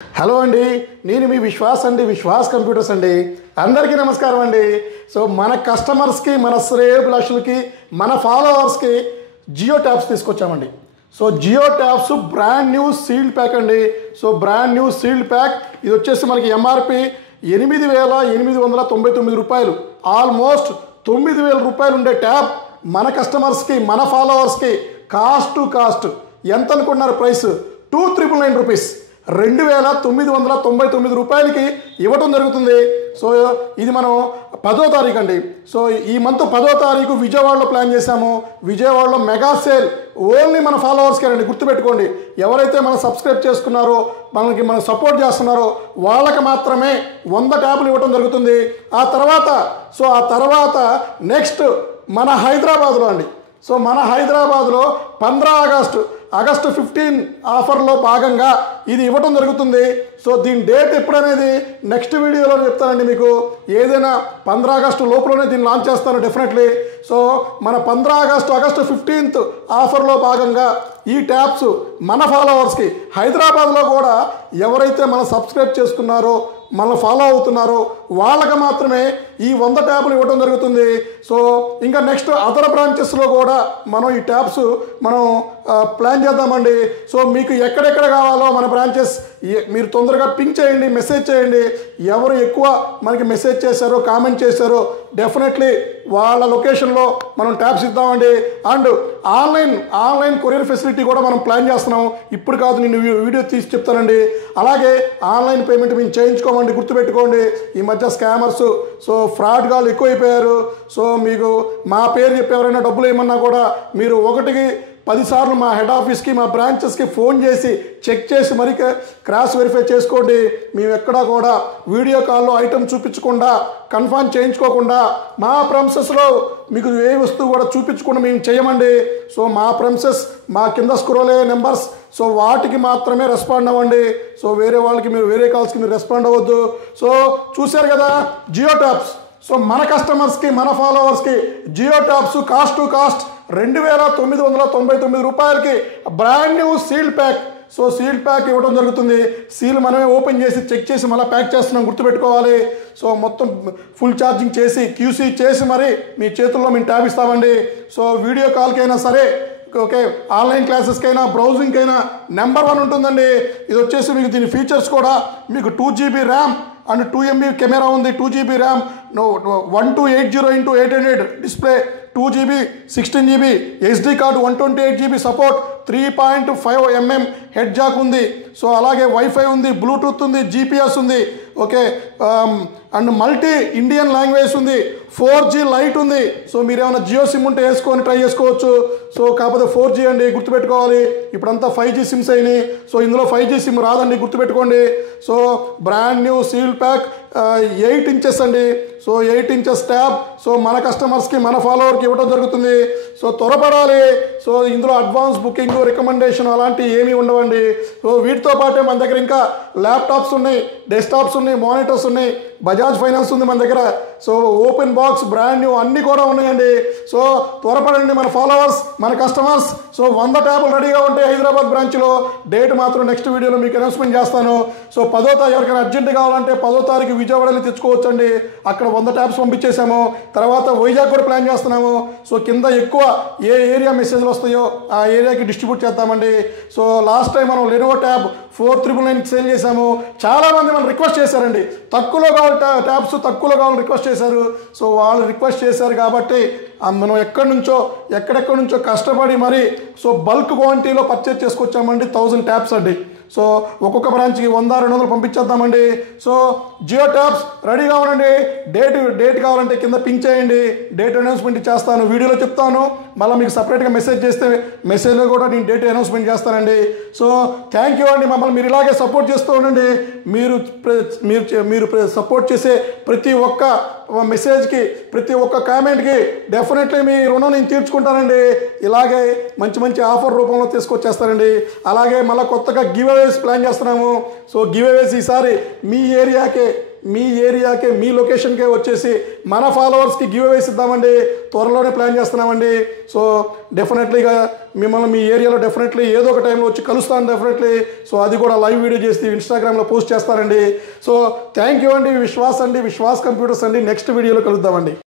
Hello అండి, నేను మీ విశ్వాస్ అండి, విశ్వాస్ కంప్యూటర్స్ అండి. అందరికీ నమస్కారం అండి. సో మన కస్టమర్స్కి, మన శ్రేయోభిలాషులకి, మన ఫాలోవర్స్కి జియో ట్యాబ్స్ తీసుకొచ్చామండి. So Jio tabs brand new sealed pack అండి. So brand new sealed pack ఇది వచ్చేసి మనకి ఎంఆర్పి 8,899 రూపాయలు. ఆల్మోస్ట్ 9,000 రూపాయలు ఉండే ట్యాబ్ మన కస్టమర్స్కి, మన ఫాలోవర్స్కి కాస్ట్ టు కాస్ట్ ఎంత అనుకున్నారు ప్రైస్? 2,999 రూపీస్, 2,999 రూపాయలకి ఇవ్వటం జరుగుతుంది. సో ఇది మనం 10వ తారీఖు అండి. సో ఈ మంత్ 10వ తారీఖు విజయవాడలో ప్లాన్ చేశాము. విజయవాడలో మెగా సేల్ ఓన్లీ మన ఫాలోవర్స్కే రండి. గుర్తుపెట్టుకోండి, ఎవరైతే మనం సబ్స్క్రైబ్ చేసుకున్నారో, మనం సపోర్ట్ చేస్తున్నారో వాళ్ళకి మాత్రమే 100 ట్యాబ్లు ఇవ్వటం జరుగుతుంది. ఆ తర్వాత నెక్స్ట్ మన హైదరాబాద్లో అండి. సో మన హైదరాబాద్లో 15 ఆగస్టు 15 ఆఫర్లో భాగంగా ఇది ఇవ్వటం జరుగుతుంది. సో దీని డేట్ ఎప్పుడనేది నెక్స్ట్ వీడియోలో చెప్తానండి మీకు. ఏదైనా 15 ఆగస్టు లోపలనే దీన్ని లాంచ్ చేస్తాను డెఫినెట్లీ. సో మన 15 ఆగస్టు 15th ఆఫర్లో భాగంగా ఈ ట్యాబ్స్ మన ఫాలోవర్స్కి హైదరాబాద్లో కూడా ఎవరైతే మనం సబ్స్క్రైబ్ చేసుకున్నారో, మనం ఫాలో అవుతున్నారో వాళ్ళకి మాత్రమే ఈ 100 ట్యాబ్లు ఇవ్వడం జరుగుతుంది. సో ఇంకా నెక్స్ట్ అదర్ బ్రాంచెస్లో కూడా మనం ఈ ట్యాబ్స్ మనం ప్లాన్ చేద్దామండి. సో మీకు ఎక్కడెక్కడ కావాలో మన బ్రాంచెస్ మీరు తొందరగా పింక్ చేయండి, మెసేజ్ చేయండి. ఎవరు ఎక్కువ మనకి మెసేజ్ చేశారో, కామెంట్ చేశారో డెఫినెట్లీ వాళ్ళ లొకేషన్లో మనం ట్యాబ్స్ ఇద్దామండి. అండ్ ఆన్లైన్ కొరియర్ ఫెసిలిటీ కూడా మనం ప్లాన్ చేస్తున్నాం. ఇప్పుడు కాదు, నేను వీడియో తీసి చెప్తానండి. అలాగే ఆన్లైన్ పేమెంట్ మేము చేయించుకోమండి. గుర్తుపెట్టుకోండి, ఈ మధ్య స్కామర్స్, సో ఫ్రాడ్ గాళ్ళు ఎక్కువైపోయారు. సో మీకు మా పేరు చెప్పి ఎవరైనా డబ్బులు ఏమన్నా కూడా మీరు 1కి 10 సార్లు మా హెడ్ ఆఫీస్కి, మా బ్రాంచెస్కి ఫోన్ చేసి చెక్ చేసి మరి క్రాస్ వెరిఫై చేసుకోండి. మేము ఎక్కడా కూడా వీడియో కాల్లో ఐటమ్ చూపించకుండా, కన్ఫర్మ్ చేయించుకోకుండా, మా ప్రెమిసెస్లో మీకు ఏ వస్తువు కూడా చూపించకుండా మేము చేయమండి. సో మా ప్రెమిసెస్, మా కింద స్క్రోల్ అయ్యే నెంబర్స్, సో వాటికి మాత్రమే రెస్పాండ్ అవ్వండి. సో వేరే వాళ్ళకి మీరు, వేరే కాల్స్కి మీరు రెస్పాండ్ అవ్వద్దు. సో చూశారు కదా జియో ట్యాబ్స్. సో మన కస్టమర్స్కి, మన ఫాలోవర్స్కి Jio tabs cost to cost 2,999 రూపాయలకి brand new sealed pack. So sealed pack ఇవ్వడం జరుగుతుంది. సీల్ మనమే ఓపెన్ చేసి చెక్ చేసి మళ్ళీ ప్యాక్ చేస్తున్నాం, గుర్తుపెట్టుకోవాలి. సో మొత్తం ఫుల్ ఛార్జింగ్ చేసి QC చేసి మరి మీ చేతుల్లో మేము ట్యాబ్ ఇస్తామండి. సో వీడియో కాల్కైనా సరే, ఓకే, ఆన్లైన్ క్లాసెస్కైనా, బ్రౌజింగ్కైనా నెంబర్ 1 ఉంటుందండి. ఇది వచ్చేసి మీకు దీని ఫీచర్స్ కూడా మీకు 2GB RAM and 2MB camera ఉంది. 2GB RAM, 1280x800 display, 2GB 16GB SD card, 128GB support, 3.5mm head Jack ఉంది. సో అలాగే వైఫై ఉంది, బ్లూటూత్ ఉంది, GPS ఉంది, okay, and multi Indian language ఉంది, 4G లైట్ ఉంది. సో మీరు ఏమైనా జియో సిమ్ ఉంటే వేసుకొని ట్రై చేసుకోవచ్చు. సో కాకపోతే 4G అండి, గుర్తుపెట్టుకోవాలి. ఇప్పుడంతా 5G సిమ్స్ అయినాయి. సో ఇందులో 5G సిమ్ రాదండి, గుర్తుపెట్టుకోండి. So brand new seal pack 8 inches అండి. సో 8 ఇంచెస్ ట్యాబ్ సో మన కస్టమర్స్కి, మన ఫాలోవర్కి ఇవ్వడం జరుగుతుంది. సో త్వరపడాలి. సో ఇందులో అడ్వాన్స్ బుకింగ్, రికమెండేషన్ అలాంటివి ఏమీ ఉండవండి. సో వీటితో పాటే మన దగ్గర ఇంకా ల్యాప్టాప్స్ ఉన్నాయి, డెస్క్టాప్స్ ఉన్నాయి, మానిటర్స్ ఉన్నాయి, బజాజ్ ఫైనాన్స్ ఉంది మన దగ్గర. So open box brand new అన్నీ కూడా ఉన్నాయండి. సో త్వరపడండి మన ఫాలోవర్స్, మన కస్టమర్స్. సో 100 ట్యాబ్లు రెడీగా ఉంటాయి హైదరాబాద్ బ్రాంచ్లో. డేట్ మాత్రం నెక్స్ట్ వీడియోలో మీకు అనౌన్స్మెంట్ చేస్తాను. సో 10వ తారీఖు ఎవరికైనా అర్జెంట్ కావాలంటే 10వ తారీఖు విజయవాడలో తెచ్చుకోవచ్చండి. అక్కడ 100 ట్యాబ్స్ పంపించేసాము. తర్వాత వైజాగ్ కూడా ప్లాన్ చేస్తున్నాము. సో కింద ఎక్కువ ఏ ఏరియా మెసేజ్లు వస్తాయో ఆ ఏరియాకి డిస్ట్రిబ్యూట్ చేద్దామండి. సో లాస్ట్ టైం మనం లెనోవో ట్యాబ్ 4,999 సేల్ చేశాము. చాలామంది మనం రిక్వెస్ట్ చేశారండి, తక్కువలో కావాలి ట్యాబ్స్, తక్కువలో కావాలని రిక్వెస్ట్ చేశారు. సో వాళ్ళు రిక్వెస్ట్ చేశారు కాబట్టి మనం ఎక్కడెక్కడి నుంచో కష్టపడి మరి సో బల్క్ క్వాంటిటీలో పర్చేజ్ చేసుకొచ్చామండి. 1000 ట్యాబ్స్ అండి. సో ఒక్కొక్క బ్రాంచ్కి 100-200 పంపించేద్దామండి. సో జియో ట్యాబ్స్ రెడీగా ఉండండి. డేట్ కావాలంటే కింద పింక్ చేయండి, డేట్ అనౌన్స్మెంట్ చేస్తాను, వీడియోలో చెప్తాను. మళ్ళీ మీకు సపరేట్గా మెసేజ్ చేస్తే మెసేజ్లో కూడా నేను డేట్ అనౌన్స్మెంట్ చేస్తానండి. సో థ్యాంక్ యూ అండి. మమ్మల్ని మీరు ఇలాగే సపోర్ట్ చేస్తూ ఉండండి. మీరు సపోర్ట్ చేసే ప్రతి ఒక్క మెసేజ్కి, ప్రతి ఒక్క కామెంట్కి డెఫినెట్లీ మీ రుణం నేను తీర్చుకుంటానండి. ఇలాగే మంచి మంచి ఆఫర్ రూపంలో తీసుకొచ్చేస్తానండి. అలాగే మళ్ళీ కొత్తగా గివ్ అవేస్ ప్లాన్ చేస్తున్నాము. సో గివ్ అవేస్ ఈసారి మీ ఏరియాకే మీ ఏరియాకే మీ లొకేషన్కే వచ్చేసి మన ఫాలోవర్స్కి గివ్ అవేస్ ఇద్దామండి. త్వరలోనే ప్లాన్ చేస్తున్నామండి. సో డెఫినెట్లీగా మిమ్మల్ని మీ ఏరియాలో డెఫినెట్లీ ఏదో ఒక టైంలో వచ్చి కలుస్తాను డెఫినెట్లీ. సో అది కూడా లైవ్ వీడియో చేసి ఇన్స్టాగ్రామ్లో పోస్ట్ చేస్తానండి. సో థ్యాంక్ యూ అండి. విశ్వాస్ కంప్యూటర్స్ అండి. నెక్స్ట్ వీడియోలో కలుద్దామండి.